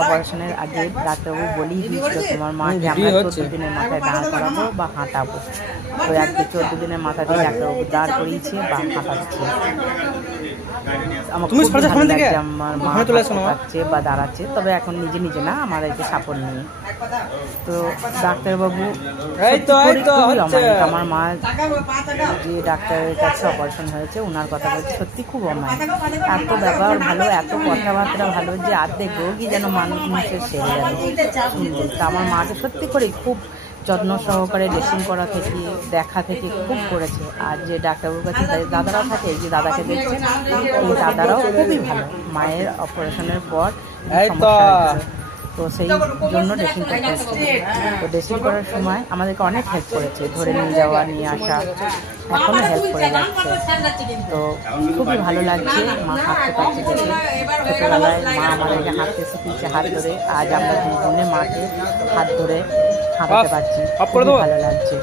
অপারেশনের আগে ডাক্তারবাবু বলেই দিয়েছিল তোমার মাকে আমরা 14 দিনের মাথায় দাঁড় করাবো বা হাঁটাবো। তো আজকে 14 দিনের মাথায় ডাক্তারবাবু দাঁড় করিয়েছে বা হাঁটাচ্ছে। আমার খুব ভালো লাগছে আমার মা হাঁটছে বা দাঁড়াচ্ছে, তবে এখন নিজে নিজে না, আমার এই যে সাপোর্ট নিয়ে। তো ডাক্তারবাবু আমার মা যে ডাক্তারের কাছে অপারেশন হয়েছে ওনার কথা বলছে সত্যি খুব অমায়িক, এত ব্যবহার ভালো, এত কথাবার্তা ভালো যে অর্ধেক রোগই যেন মানুষের সেরে যাবে। তা আমার মাকে সত্যি করে খুব যত্ন সহকারে ড্রেসিং করা থেকে দেখা থেকে খুব করেছে। আর যে ডাক্তারবাবুর কাছে দাদারাও থাকে, এই যে দাদাকে দেখছেন, এই দাদারাও খুবই ভালো। মায়ের অপারেশনের পর তো সেই জন্য ড্রেসিং করতে হচ্ছে। তো ড্রেসিং করার সময় আমাদেরকে অনেক হেল্প করেছে, ধরে নিয়ে যাওয়া, নিয়ে আসা, এখনও হেল্প করে যাচ্ছে। তো খুবই ভালো লাগছে মা হাঁটতে পারছে দেখে। ছোটোবেলায় মা আমাদেরকে হাঁটতে শিখিয়েছে হাত ধরে, আজ আমরা দুজনে মাকে হাত ধরে হাঁটাতে পারছি, খুবই ভালো লাগছে।